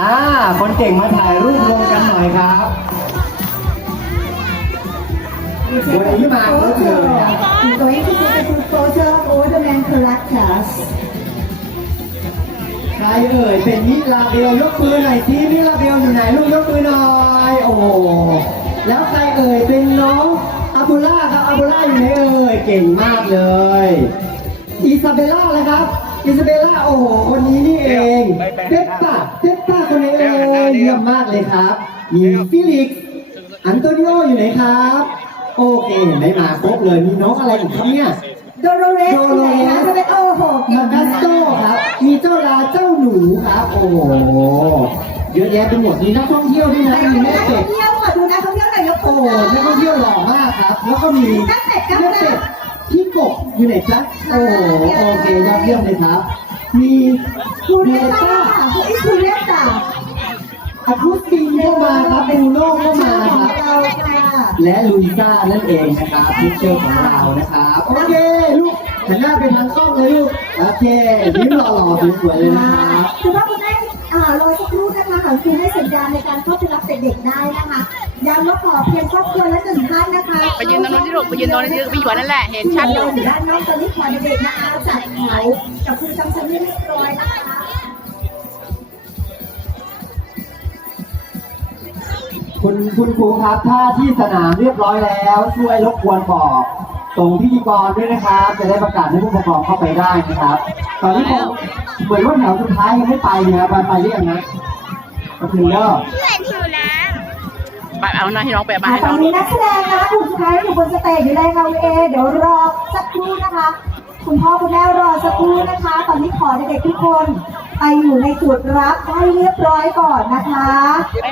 อ่า คนเก่งมาถ่ายรูปรวมกันหน่อยครับ วันนี้มาครบเลยอะ We're going to take a photo of all the main characters. ใครเอ่ยเป็นมิลาเบลยกมือหน่อยสิมิลาเบลอยู่ไหนลูกยกมือหน่อยโอ้โหแล้วใครเอ่ยเป็นน้องอาบูล่าครับอาบูล่าอยู่ไหนเอ่ยเก่งมากเลยอิซาเบลล่าเลยครับอิซาเบลล่าโอ้โหคนนี้นี่เองเปปป้าเปปป้า คนนี้เองเยี่ยมมากเลยครับ มีฟิลิกซ์อันโตนิโออยู่ไหนครับ โอเคเห็นไหมมาครบเลย มีน้องอะไรอีกครับเนี่ย Dolores อยู่ไหนคะจะเป็นโอ้โหเก่มางกัมาสโตกครับ มีเจ้าลาเจ้าหนูครับ โอ้โห เยอะแยะไปหมด มีนักท่องเที่ยวด้วยนะแต่มีดูแม่นักท่เป็องดเที่ยวค่ะดูนักท่องเที่ยวหน่อยยกโอ้ตัวโหนักท่องเที่ยวหล่อมากครับ แล้วก็มีแม่เป็ดกับแม่แม่เป็ดพี่กบอยู่ไหนจ๊ะโอ้โห โอเคยอดเยี่ยมเลยครับ มีคูเนเรต้าต้าคุณอิคูเรต้าอะคูสตินก็มาครับบูโน่ก็มาขคองรับ เราค่ะและลุยซ่านั่นเองนะครับพิเชอร์ของเรานะครับ โอเคลูกหันหน้าไปทางกล้องเลยลูก โอเคยิ้มหล่อๆสวยๆเลยนะครับ คือว่าคุณแม่อ่ารอสักครู่นะคะหลังคือให้สัญญาณในการเข้าไปรับเด็กๆได้นะคะ ย้ำว่าขอเพียงครอบครัวละหนึ่งท่านนะคะไปยืนตรงนู้นที่ลูกไปยืนตรงนั้นที่ไปอยู่นั่นแหละ เห็นชัดอยู่ด้านนอกตอนนี้ขอเด็กๆนะคะจัดแถวกับคุณจำชันเรียบร้อยนะคะคุณคุณครูครับ ถ้าที่สนามเรียบร้อยแล้ว ช่วยรบกวนบอกตรงพิธีกรด้วยนะครับ จะได้ประกาศให้ผู้ปกครองเข้าไปได้นะครับ ตอนนี้ผมเหมือนว่าแถวสุดท้ายยังไม่ไปนะครับไปไปหรือยังนะก็คือเลิก ไปเอาหน้าให้น้องไปเอามาอ่าให้ตอน้อนงนี้นักแสดงนะคะกลุ่มสุดท้ายอยู่บนสเตจอยู่เลยค่ะเอเดี๋ยวรอสักครู่นะคะ คุณพ่อคุณแม่รอสักครู่นะคะ ตอนนี้ขอเด็กๆทุกคนไปอยู่ในจุดรับให้เรียบร้อยก่อนนะคะ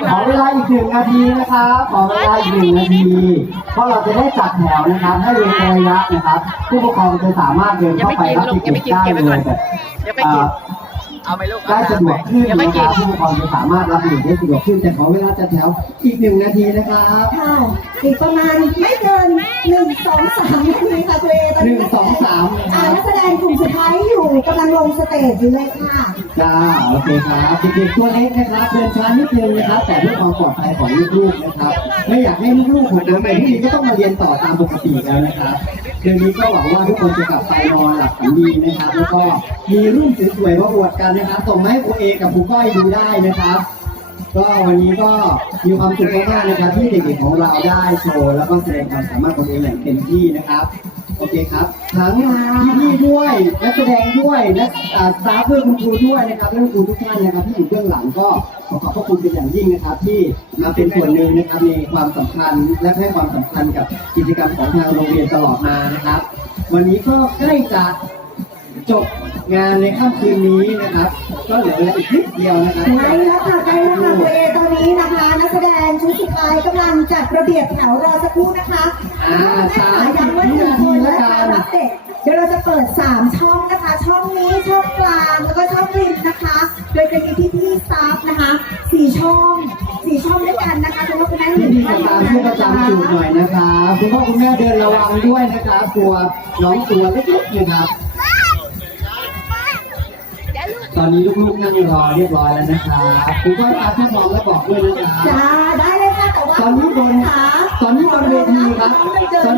ขอเวลาอีกหนึ่งนาทีนะครับ ขอเวลาอีกหนึ่งนาที เพราะเราจะได้จัดแถวนะครับ ให้เว้นระยะนะครับ ผู้ปกครองจะสามารถเดินเข้าไปรับเด็กๆได้เลยแบบเดี๋ยวไปเอ่กินอ เอาไปลูกได้สะดวกขึ้นเดี๋ยวไปนะคกิรันบผู้ปกครองจะสามารถรับเด็กได้สะดวกขึ้นแต่ขอเวลาจัดแถวอีกหนึ่งนาทีนะครับค่ะอีกประมาณไม่เกินหนึ่งสองสามนาทีค่ะตัวเองตอนหนี้นึ่งสองสาม อ่านักแสดงกลุ่มสุดท้ายอยู่กำลังลงสเตจอยู่เลยค่ะ จ้าโอเคครับเด็กๆตัวเล็กนะครับเดินช้านิดนึงนะครับ แต่เพื่อความปลอดภัยของลูกๆนะครับไม่อยากให้ลูกๆของตัวเองที่ก็ต้องมาเรียนต่อตามปกติแล้วนะครับเดือนนี้ก็หวังว่าทุกคนจะกลับไปนอนหลับฝันดีนะครับ แล้วก็มีรูปสวยๆมาอวดกันนะครับส่งมาให้ครูเอกับครูก้อยดูได้นะครับ ก็วันนี้ก็มีความสุขมากๆนะครับที่เด็กๆของเราได้โชว์แล้วก็แสดงความสามารถของตัวเองอย่างเต็มที่นะครับ โอเคครับ ทั้งพี่ๆด้วยนักแสดงด้วยและอ่าสตาฟเพื่อนคุณครูด้วยนะครับและคุณครูทุกท่านนะครับที่อยู่เบื้องหลังก็ขอขอบพระคุณเป็นอย่างยิ่งนะครับ ที่มาเป็นส่วนหนึ่งนะครับในความสำคัญและให้ความสำคัญกับกิจกรรมของทางโรงเรียนตลอดมานะครับ วันนี้ก็ใกล้จะจบงานในค่ำคืนนี้นะครับ ก็เหลือเวลาอีกนิดเดียวนะครับใกล้แล้วค่ะใกล้แล้วค่ะตัวเองตอนนี้นะคะ นักแสดงชุดสุดท้ายกำลังจัดระเบียบแถวรอสักครู่นะคะอ่าสามยังว่าหนึ่งคน เดี๋ยวเราจะเปิดสามช่องนะคะ ช่องนี้ช่องกลางแล้วก็ช่องริมนะคะ โดยจะมีพี่ๆสตาฟนะคะสี่ช่องสี่ช่องด้วยกันนะคะคุณพ่อคุณแม่หพี่นึ่งพี่ท่านตามช่วยประจำจุดหน่อยนะครับคุณพ่อคุณแม่เดินระวังด้วยนะครับกลัวน้องตัวเล็กๆนะครับ ตอนนี้ลูกๆนั่งรอเรียบร้อยแล้วนะครับคุณพ่อตาที่มองแล้วบอกด้วยนะครับจ้าได้เลยค่ะแต่ว่าตอนนี้บนค่ะตอนนี้บนเวทีครับตอน